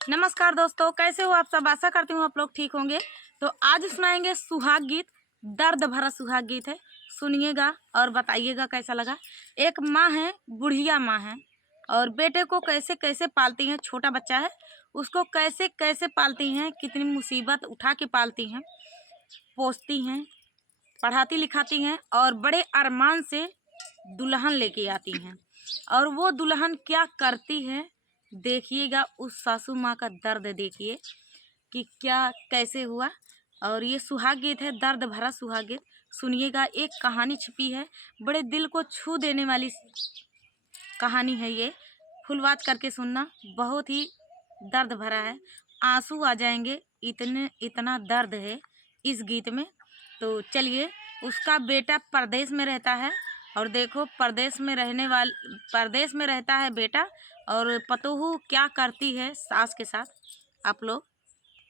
नमस्कार दोस्तों, कैसे हो आप सब। आशा करती हूँ आप लोग ठीक होंगे। तो आज सुनाएंगे सुहाग गीत। दर्द भरा सुहाग गीत है, सुनिएगा और बताइएगा कैसा लगा। एक माँ है, बुढ़िया माँ है, और बेटे को कैसे कैसे पालती हैं। छोटा बच्चा है, उसको कैसे कैसे पालती हैं, कितनी मुसीबत उठा के पालती हैं, पोसती हैं, पढ़ाती लिखाती हैं, और बड़े अरमान से दुल्हन लेके आती हैं। और वो दुल्हन क्या करती है, देखिएगा। उस सासू माँ का दर्द देखिए कि क्या कैसे हुआ। और ये सुहाग गीत है, दर्द भरा सुहाग गीत। सुनिएगा, एक कहानी छिपी है, बड़े दिल को छू देने वाली कहानी है ये। फुलवाच करके सुनना, बहुत ही दर्द भरा है, आंसू आ जाएंगे, इतना दर्द है इस गीत में। तो चलिए। उसका बेटा परदेश में रहता है, और देखो परदेश में रहता है बेटा, और पतोहू क्या करती है सास के साथ। आप लोग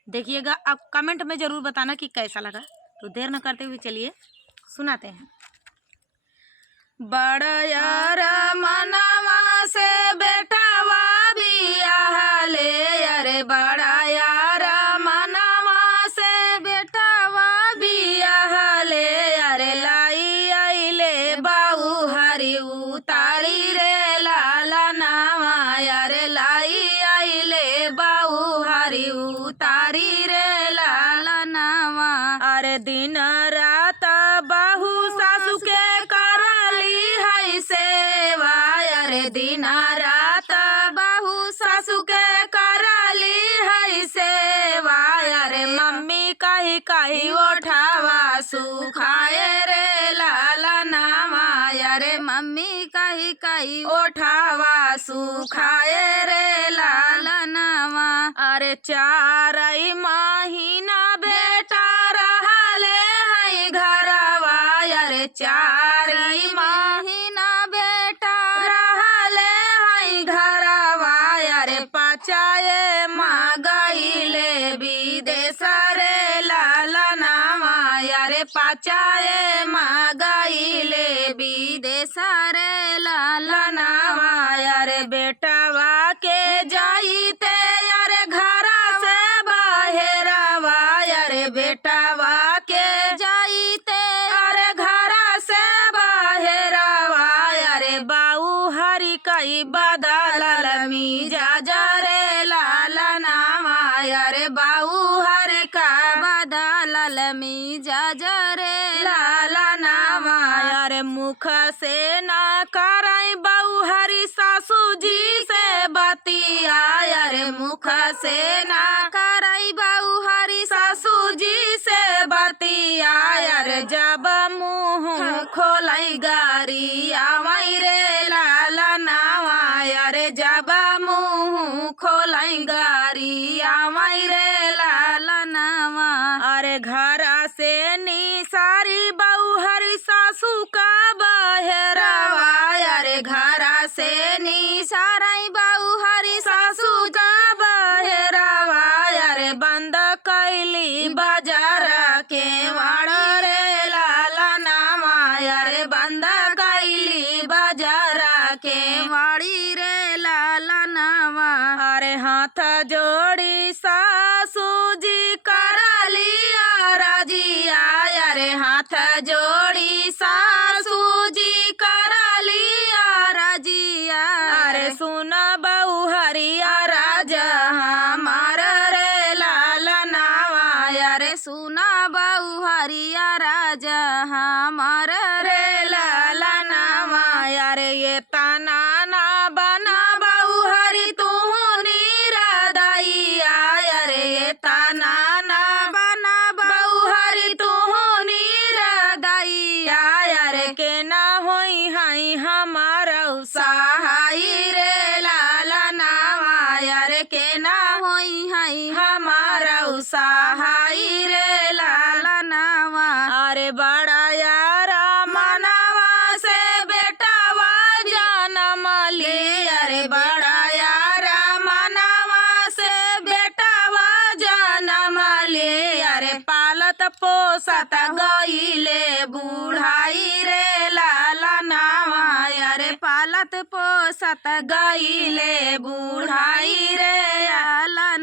देखिएगा, आप कमेंट में ज़रूर बताना कि कैसा लगा। तो देर न करते हुए चलिए सुनाते हैं। बड़ा मनवा से बेटावा बियाह ले, अरे बड़ा मनवा से बेटावा बियाह ले, अरे लाई आइले बाऊ हरी उतारी रे लाला नावा, अरे लाई आइले बाऊ हरी उतारी रे लाला नावा। अरे दिन रात बाहू सासू के करली है सेवा, अरे दिन रात बाहू सासू के करली है सेवा, अरे मम्मी कही कही ओठावा सुखाए रे लाला नावा, अरे मम्मी कही कही ओठावा सुखाए रे लाला नावा। अरे 4 महीना बेटा रहले है घरवा, अरे 4 महीना बेटा रहले है घरवा, अरे 5 माँ गईले विदेश रे लाला नावा, अरे 5 माँ गईले विदेश रे लाला नावा। अरे बेटावा के जाईते अरे घरा से बाहरवा, अरे बेटावा के जाईते अरे घरा से बाहरवा, अरे बाऊ हरी कई बदलल मिजाज रे लाला नावा, अरे बाऊ हरी का बदलल मिजाज रे लाला नावा। अरे मुख से ना कराई बाऊ हरी सासू जी से बतिया, अरे मुख से ना कराई बाऊ हरी सासू जी से बतिया, अरे जब मुँह खोलाई गारी आवई रे लाला नावा, अरे जब मुँह खोलाई गारी आवई रे लाला नावा। अरे घरा से निसारी बाऊ हरी सासू का बहरवा, अरे घरा से निसाराई बाऊ हरी सासू का बहरवा, अरे बंद कैली बाजार के वाड़ रे लाला नावा, अरे बंद कैली बाजार के वाड़ी रे लाला नावा। अरे हाथ जोड़ी सासू जी करलिया राजिया, अरे हाथ जोड़ी सासू जी करलिया राजिया, अरे सुन बाऊ हरिया राजा हमार रे लाला नावा, अरे सुना बाऊ हरिया राजा हमार रे लाला नावा। अरे ये तना ना बना बाऊ हरी तू नीरदाइया, अरे ये तना ना बना बाऊ हरी तू नीरदाइया, अरे के ना होई हाई हमारा सहाय रे लाला नावा, अरे के ना होई हाई हमारा सहाय रे लाला नावा। अरे बड़ा यारा मनवा से बेटावा जन्म ले, अरे बड़ा यारा मनवा से बेटावा जन्म ले, अरे पालत पोसत गईले बुढ़ाई रे लाला नावा, अरे पालत पोसत गईले बुढ़ाई रे लाला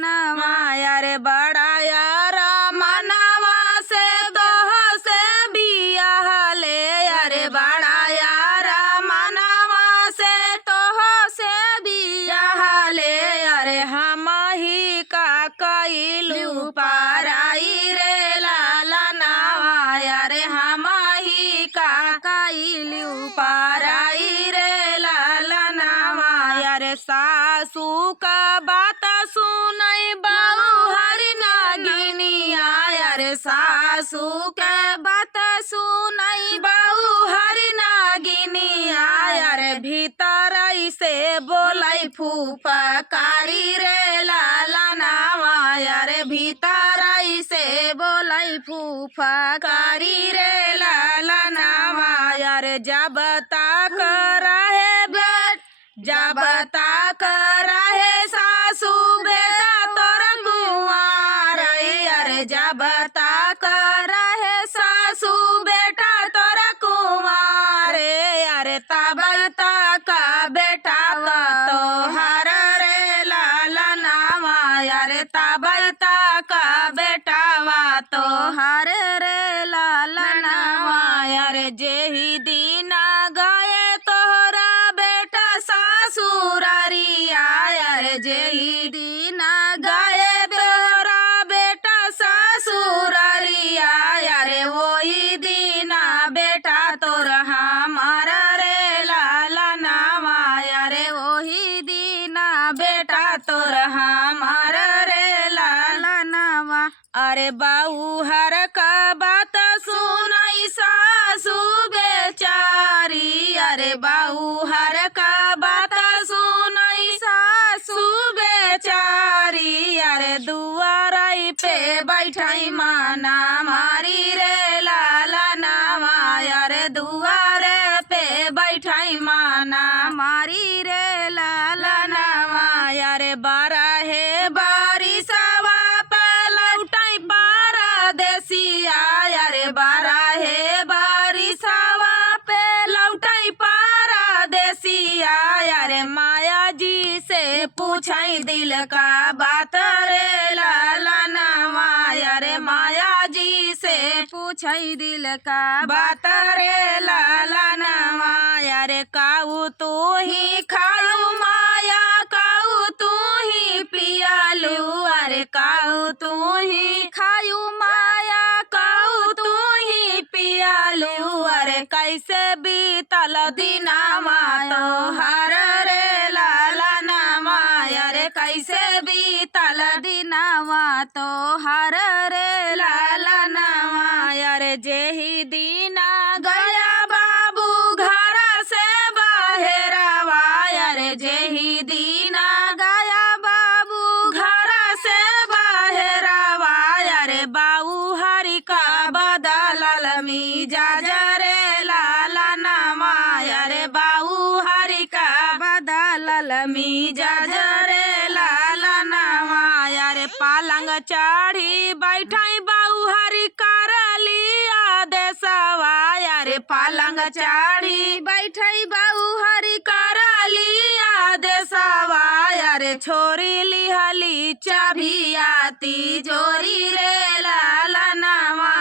सासू का बात सुनई बाऊ हरी नागिनिया अरे सासू के बात सुनई बाऊ हरी नागिनिया अरे भीतर से बोलाई फूफकारी रे लाला नावा अरे भीतर से बोलाई फूफकारी रे लाला नावा अरे जब तक रहे जब तक रहे सासू बेटा तोरा कुंवार अरे जब तक रहे सासू बेटा तोरा कुंवार अरे तब तक बेटा तो हर रे लाला नावा अरे तब तक बेटा तो हर रे लाला नावा अरे जेही दिन गए तोहरा बेटा सासुरारिया अरे जेही दिन गए तोरा बेटा सासुरारिया अरे वही दिन बेटा तोरा हमारा रे लाला नावा अरे वही दिन बेटा तोरा हमारा रे लाला नावा अरे बाऊ हर का बात सुनाई सासू बेचारी अरे बाऊ हर का बात सुनाई सासू बेचारी अरे दुआराई पे बैठाई माना मारी रे लाला नावा अरे दुआरे पे बैठाई माना मारी रे लाला नावा अरे बारा है बारी सवा लौटाई बारा देसिया अरे बारा है बारी सवा पे लौटाई पारा देसिया अरे माया जी से पूछाई दिल का बात रे लाला नावा अरे माया जी से पूछाई दिल का बात रे लाला नावा अरे काऊ तू ही खाऊ माया काऊ तू ही पियालू अरे काऊ तू ही खायू माया काऊ तू ही पियालू अरे कैसे बीतल दिनावा तो हर रे लाला नावा अरे कैसे बीतल दिनावा तो हर रे लाला नावा अरे जेही दीना गया बाबू घर से बाहरवा अरे जेही दीना गया बाबू घर से बाहरवा अरे बाऊ हरि का बदलल मिजाज रे लाला नावा अरे बाऊ हरि का बदलल मिजाज रे लाला नावा अरे पालंग चढ़ी बैठाई बाऊ हरि कर लिया देसवा अरे पालंग चढ़ी बैठाई बाऊ हरि कर लिया देसवा अरे छोरी लिहली चाभियाती जोरी रे लाला नावा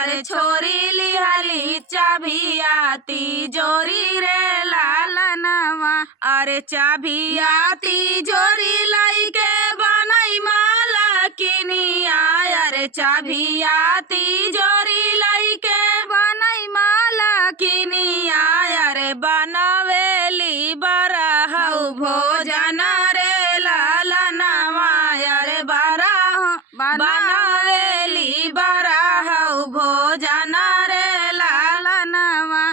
अरे छोरी लिहली चाभियाती जोरी रे लाला नावा अरे चाभियाती जोरी लाई के बनाई माला किनिया अरे चाभियाती जोरी लाई के बनाई माला किनिया अरे बनवेली बरहु भोजन रे लाला नावा अरे बनवेली बरहु भोजन रे लाला नावा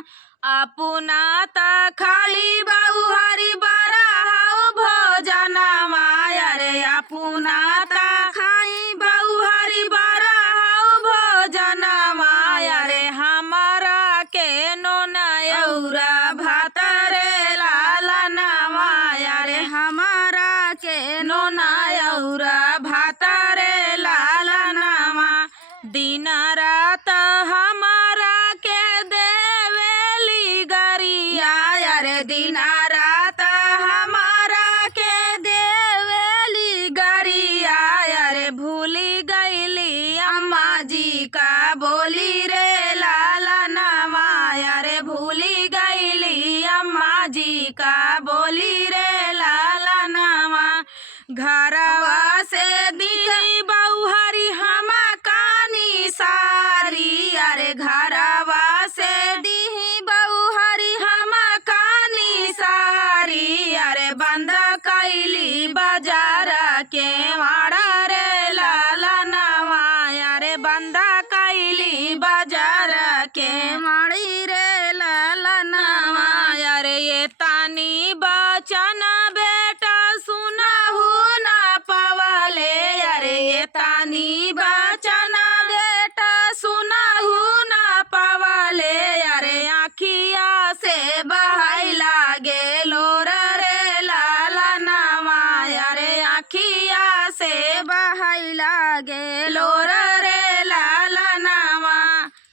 अपना त खाली बाऊ हरि बरहु भोजनवा अरे अपना त खाई बाऊ हरि बरहु भोजनवा अरे हमारा के नौरा भात रे लाला नावा अरे हमारा के नौरा भात रे लाला नावा दिन रात हमारा के देवेली गरिया अरे दिन रात हमारा के देवेली गरिया अरे भूली गईली अम्मा जी का बोली रे लाला नावा अरे भूली गईली अम्मा जी का बोली रे लाला नावा घरवा से दी बउहरी हमा कानी सारी अरे घरवा से दी बउहरी हमा कानी सारी अरे बंद कैली के वाड़ा रे लाला नवा अरे बंदा कैली बाजार के माड़ी रे लाला नवा अरे ये तानी बचन बेटा सुनाहू ना पवाले अरे ये तानी बचन बेटा सुनाहू ना पवाले अरे आखिया से बहाई लागे लोर रे लाला नवा अरे आखिया से बहाई लागे लोर रे लाला नवा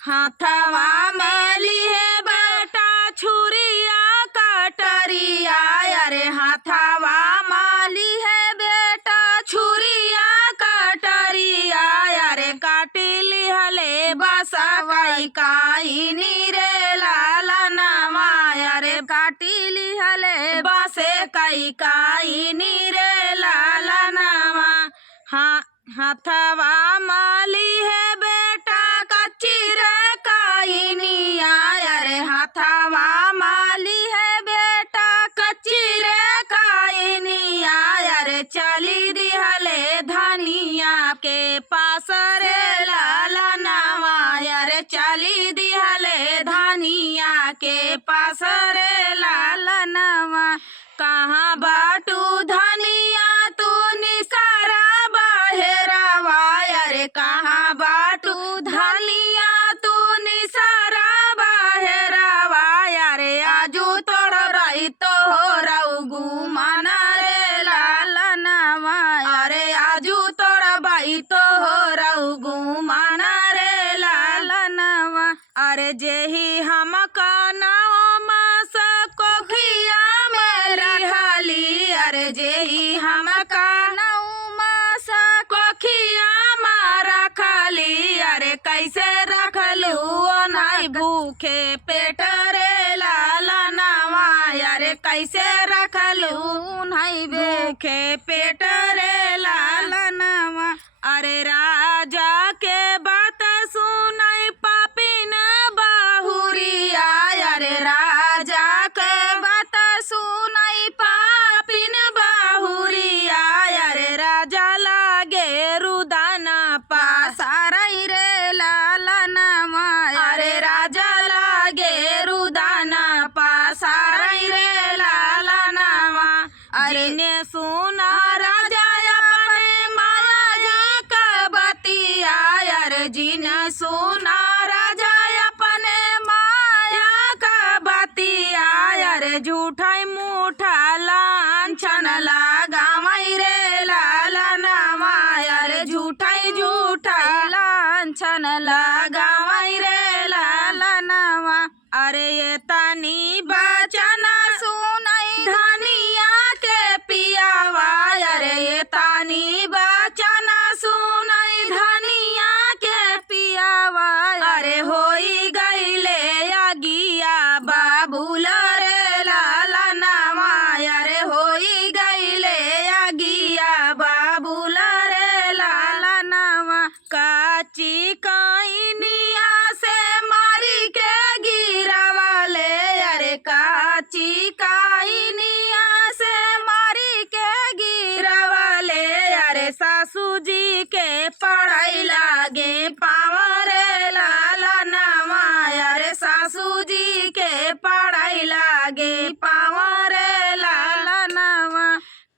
हाथवा मेली है बेटा छुरिया कटरिया अरे हाथवा माली है बेटा छुरिया कटरिया अरे काटी लिहले बसवाई काई रे लाला नवा अरे काटी लिहले बसे काई रे लाला नवा हाथवा माली है बेटा कच्ची रे काइनिया अरे हाथवा माली है बेटा कच्ची रे काइनिया अरे चली दिहले धनिया के पास रे लाला नवा अरे चली दिहले धनिया के पास रे लाला नवा कहाँ बाटू धनिया तू निसारा बाहेरावा अरे कहाँ बाटू धनिया तू निसारा बाहेरावा अरे आजू तोड़ रही तो हो रऊ माना रे लाला नवा अरे आजू तोड़ बाई तो हो रऊ माना रे लाला नवा अरे जेही हम नाव मास कोखिया मेरी हाली अरे जेही हम नाव मास कोखिया मारा खाली अरे कैसे रखलू नहीं भूखे पेट रे लाला नवा अरे कैसे रखलू नहीं भूखे पेट रे लाला नवा अरे राजा के बात सुनाई पापिन बाहुरिया अरे राजा के बात सुनाई पापिन बाहुरिया अरे राजा लागे रुदाना पासारई रे लाला नवा अरे राजा लागे रुदाना पासारई रे लाला नवा अरे ने सुना राजा अपने माया जी का बतिया अरे जिने सुना राजा अपने माया का बतिया अरे झूठा मूठा लांछन लगावई रे लाला नवा अरे झूठा लांछन लगावई रे लाला नवा अरे ये तानी बचन सुनई धनिया के पियावा अरे ये तानी बचन सुनई धनिया के पियावा अरे होई गईले अगिया बाबूल रे लाला नवा अरे होई गईले अगिया बाबूल रे लाला नवा काची काइनिया से मारी के गिरावाले अरे काची काइनिया से मारी के गिरावाले अरे सासू जी के पढ़ाई लागे पावर लाला नवा अरे सासू जी के पढ़ाई लागे पावर लाला नवा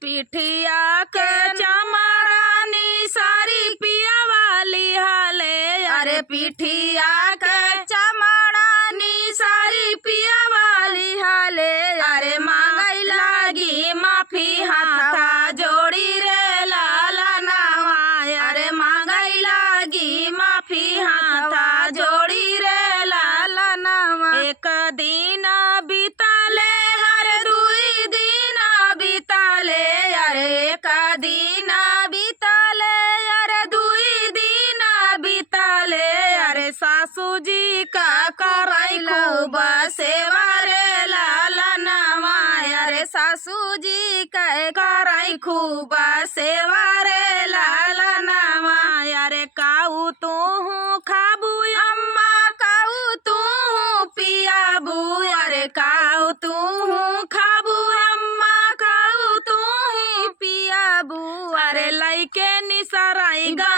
पिठिया के चमड़ानी सारी पिया वाली हाले अरे पिठिया के चमड़ानी सारी पिया वाली हाले अरे मांगई लागी माफी हाथा जोड़ी रे लाला नवा अरे मांगई लागी माफी हाथा जोड़ी रे लाला नवा एक दिन बीताले हर दुई दिन बीताले अरे एक दिन बीताले अरे दुई दिन बीताले अरे सासू जी का कराई खूब सेवा रे लाला नवा अरे सासू जी का कराई खूब सेवा